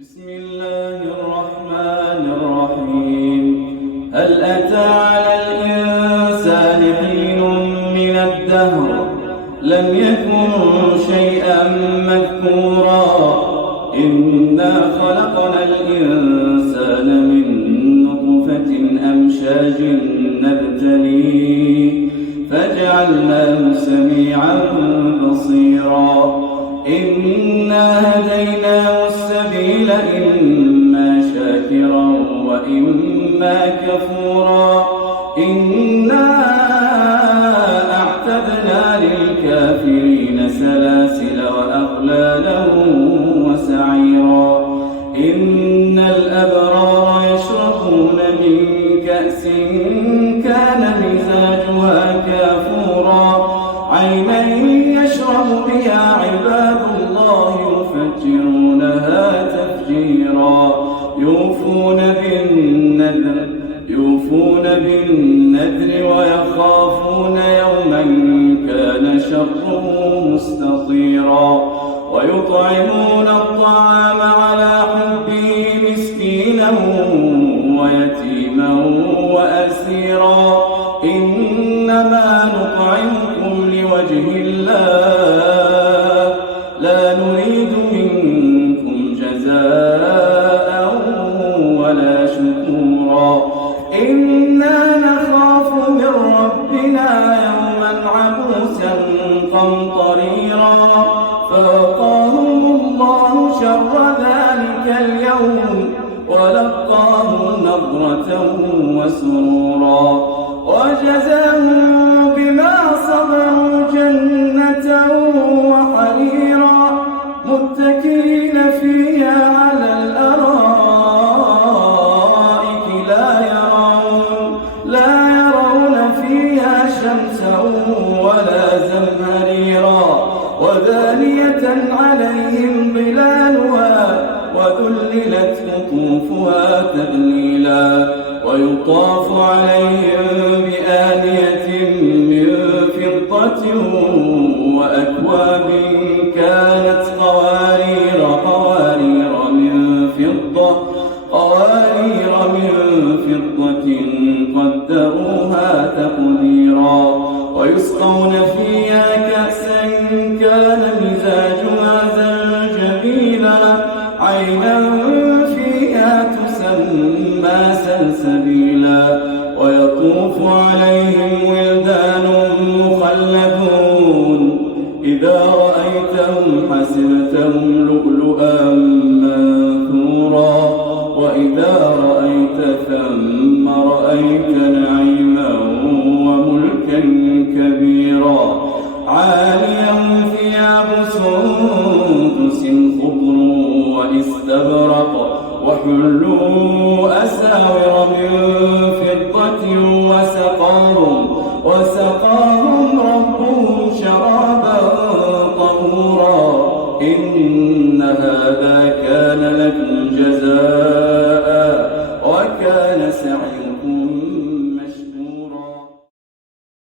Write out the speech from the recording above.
بسم الله الرحمن الرحيم. هل أتى على الإنسان حين من الدهر لم يكن شيئا مذكورا إنا خلقنا الإنسان من نطفة أمشاج نبتليه فجعلناه سميعا بصيرا إنا هديناه السبيل إما شاكرا وإما كفورا إنا أعتدنا للكافرين سلاسل وأغلالا وسعيرا إن الأبرار يشربون من كأس كان مزاجها كافورا عينا يشرب بها عباد الله يفجرونها تفجيرا يوفون بالنذر ويخافون يوما كان شره مستطيرا ويطعمون الطعام على حبه مسكينا ويتيما وأسيرا إنما نطعمكم لوجه الله لا نريد منكم جزاء ولا شكورا إنا نخاف من ربنا يوما عبوسا قمطريرا فوقاهم الله شر ذلك اليوم ولقاهم نضرة وسرورا وجزاهم بما صبروا جنة وحريرا متكئين فيها على الأرائك لا يرون فيها شمسا ولا زمهريرا ودانية عليهم ظلالها وذللت قطوفها تذليلا ويطاف عليهم بآنية من فضة وأكواب كانت قوارير من فضة قدروها تقديرا ويسقون فيها كأسا كان مزاجها زنجبيلا عينا فيها تسمى سلسبيلا ويطوف عليهم ولدان مخلدون إذا رأيتهم حسبتهم لؤلؤا منثورا وإذا رأيت ثم رأيت نعيما وملكا كبيرا عاليهم ثياب سندس خضر واستبرق وحلوا أساور من فضة وسقاهم ربهم شرابا طهورا